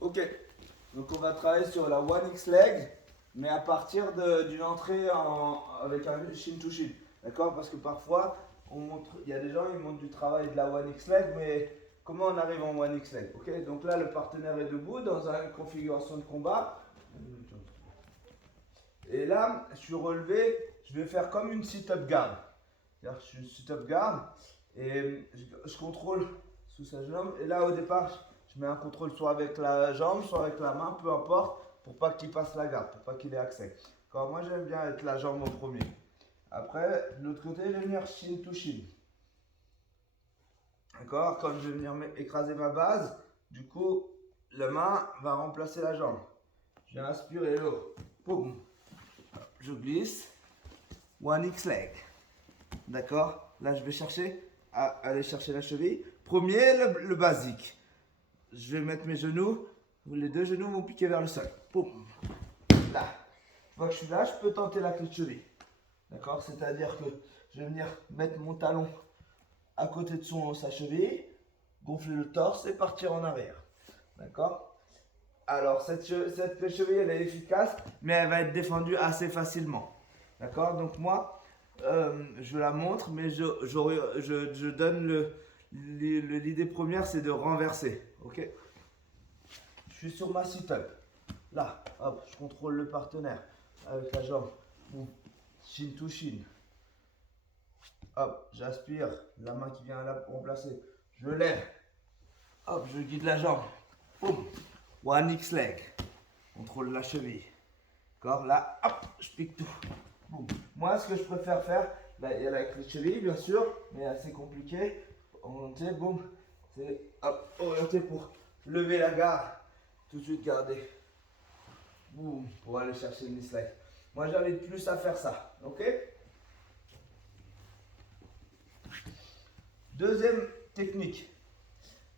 Ok, donc on va travailler sur la One X leg, mais à partir d'une entrée avec un shin to shin. D'accord? Parce que parfois, il y a des gens qui montrent du travail de la One X leg, mais comment on arrive en One X leg? Ok, donc là, le partenaire est debout dans une configuration de combat. Et là, je suis relevé, je vais faire comme une sit-up guard. C'est-à-dire, je suis une sit-up guard et je contrôle sous sa jambe. Et là, au départ, je mets un contrôle soit avec la jambe, soit avec la main, peu importe, pour pas qu'il passe la garde, pour pas qu'il ait accès. Quand moi, j'aime bien être la jambe en premier. Après, de l'autre côté, je vais venir shin to shin. D'accord? Comme je vais venir écraser ma base, du coup, la main va remplacer la jambe. Je vais inspirer l'eau. Boum. Je glisse. One X leg. D'accord? Là, je vais chercher à aller chercher la cheville. Premier, le basique. Je vais mettre mes genoux. Les deux genoux vont piquer vers le sol. Boum. Là. Une fois que je suis là, je peux tenter la clé de cheville. D'accord? C'est-à-dire que je vais venir mettre mon talon à côté de sa cheville, gonfler le torse et partir en arrière. D'accord? Alors, cette clé de cheville, elle est efficace, mais elle va être défendue assez facilement. D'accord? Donc moi, je la montre, mais je donne l'idée première, c'est de renverser. Ok? Je suis sur ma sit-up. Là, hop, je contrôle le partenaire avec la jambe. Boum. Shin to shin. Hop, j'aspire. La main qui vient là remplacer. Je lève. Hop, je guide la jambe. Boum. One X leg. Contrôle la cheville. D'accord? Là, hop, je pique tout. Boum. Moi, ce que je préfère faire, là, il y a la clé de cheville, bien sûr, mais assez compliqué. Orienté, boum. C'est hop, orienté pour lever la garde. Tout de suite garder. Boum, pour aller chercher une slide. Moi, j'invite plus à faire ça. Ok? Deuxième technique.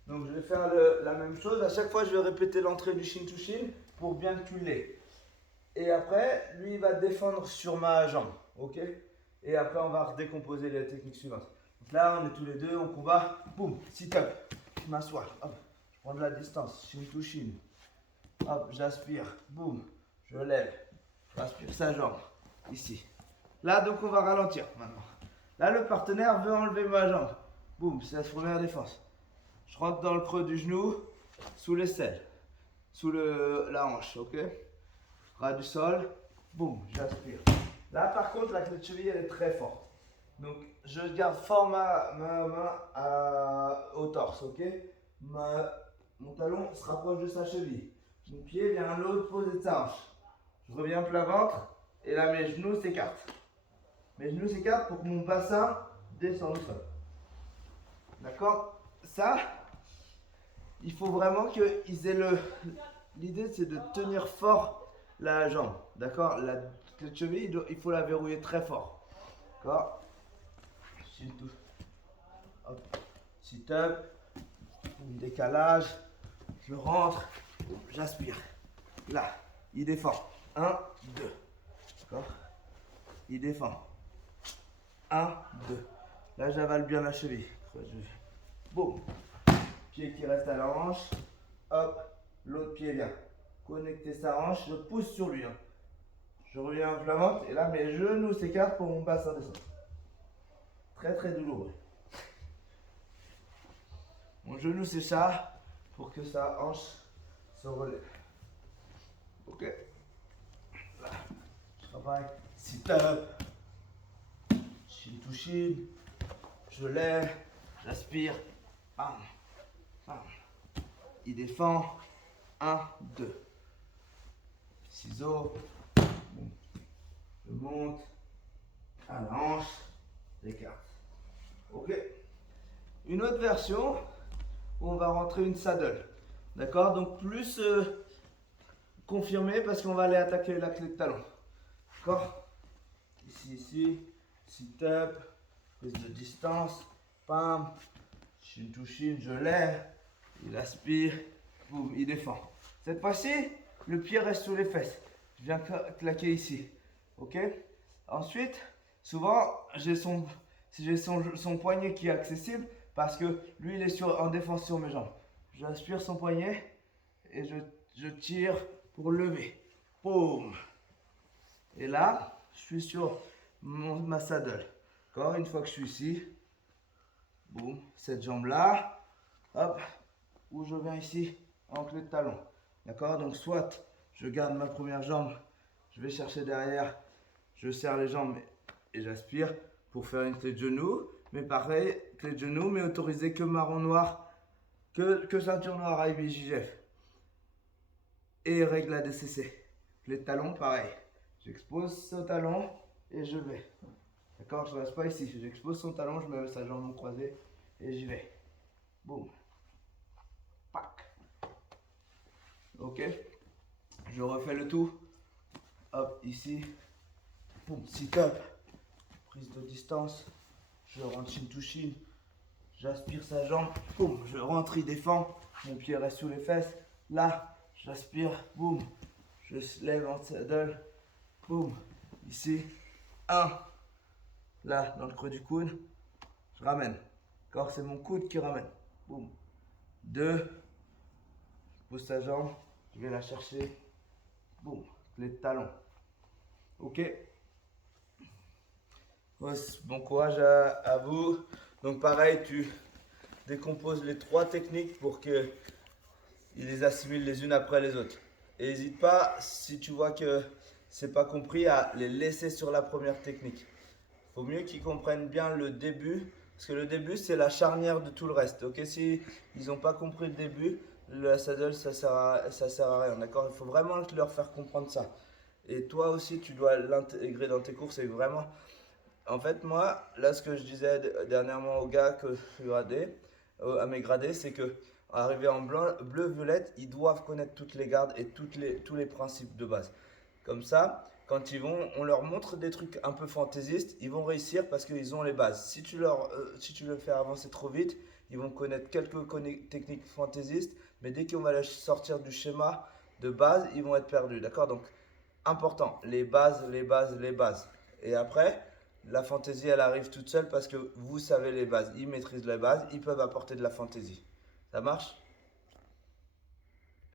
Donc, je vais faire la même chose. À chaque fois, je vais répéter l'entrée du shin to shin pour bien culer. Et après, lui, il va défendre sur ma jambe. Ok? Et après, on va redécomposer les techniques suivantes. Donc là, on est tous les deux, on combat. Boum, sit-up. Je m'assois. Hop, je prends de la distance. Shin to shin. Hop, j'aspire. Boum, je lève. J'aspire sa jambe. Ici. Là, donc, on va ralentir maintenant. Là, le partenaire veut enlever ma jambe. Boum, c'est la première défense. Je rentre dans le creux du genou, sous l'aisselle, sous la hanche, ok? Ras du sol, boum, j'aspire. Là, par contre, la clé de cheville, elle est très forte. Donc, je garde fort ma main au torse, ok? Mon talon se rapproche de sa cheville. Mon pied vient à l'autre poser de sa hanche. Je reviens plein ventre, et là, mes genoux s'écartent. Mes genoux s'écartent pour que mon bassin descende au sol. D'accord? Ça, il faut vraiment qu'ils aient l'idée, c'est de tenir fort la jambe. D'accord? La clé de cheville, il faut la verrouiller très fort. D'accord? Sit-up. Décalage. Je rentre. J'aspire. Là, il défend. 1, 2. D'accord? Il défend. 1, 2. Là, j'avale bien la cheville. Boum. Pied qui reste à la hanche. Hop. L'autre pied vient connecter sa hanche. Je pousse sur lui. Je reviens en flamante. Et là, mes genoux s'écartent pour mon bassin descendre. Très, très douloureux. Mon genou s'échappe pour que sa hanche se relève. Ok. Là. Je travaille. Sit-up. Shin to shin. Je lève. J'aspire. Bam. Bam. Il défend. 1, 2. Ciseaux. Bon. Je monte. À la hanche. J'écarte. Ok. Une autre version où on va rentrer une saddle. D'accord? Donc plus confirmé parce qu'on va aller attaquer la clé de talon. D'accord? Ici. Sit-up. Prise de distance. Pam. Shin to shin. Je lève. Il aspire. Boum. Il défend. Cette fois-ci, le pied reste sous les fesses. Je viens claquer ici. Ok? Ensuite, souvent, j'ai son poignet qui est accessible parce que lui, il est en défense sur mes jambes. J'aspire son poignet et je tire pour lever. Boum. Et là, je suis sur ma saddle. D'accord, une fois que je suis ici, boum, cette jambe-là, hop, où je viens ici en clé de talon. D'accord, donc soit je garde ma première jambe, je vais chercher derrière, je serre les jambes et j'aspire pour faire une clé de genou. Mais pareil, clé de genou, mais autorisé que marron noir, que ceinture noire IBJJF. Et règle ADCC. Clé de talon, pareil. J'expose ce talon et je vais. D'accord, je ne reste pas ici. J'expose son talon, je mets sa jambe croisée et j'y vais. Boum. Pac. Ok. Je refais le tout. Hop, ici. Boum, sit-up. Prise de distance. Je rentre chin to chin. J'aspire sa jambe. Boum, je rentre, il défend. Mon pied reste sous les fesses. Là, j'aspire. Boum. Je lève en saddle. Boum. Ici. 1. Là, dans le creux du coude. Je ramène. D'accord, c'est mon coude qui ramène. Boum. 2. Je pose sa jambe. Je vais la chercher. Boum. Clé de talon. Ok. Bon courage à vous. Donc pareil, tu décomposes les 3 techniques pour qu'ils les assimilent les unes après les autres. Et n'hésite pas, si tu vois que c'est pas compris, à les laisser sur la première technique. Faut mieux qu'ils comprennent bien le début, parce que le début c'est la charnière de tout le reste. Ok, si ils n'ont pas compris le début, le saddle ça sert à rien. D'accord, il faut vraiment leur faire comprendre ça. Et toi aussi, tu dois l'intégrer dans tes courses et vraiment. En fait, moi, là, ce que je disais dernièrement aux gars que je gradais, à mes gradés, c'est que arrivé en blanc, bleu, violette, ils doivent connaître toutes les gardes et tous les principes de base. Comme ça, quand ils vont, on leur montre des trucs un peu fantaisistes, ils vont réussir parce qu'ils ont les bases. Si tu le fais avancer trop vite, ils vont connaître quelques techniques fantaisistes, mais dès qu'on va les sortir du schéma de base, ils vont être perdus. D'accord? Donc, important, les bases, les bases, les bases. Et après, la fantaisie, elle arrive toute seule parce que vous savez les bases. Ils maîtrisent les bases, ils peuvent apporter de la fantaisie. Ça marche?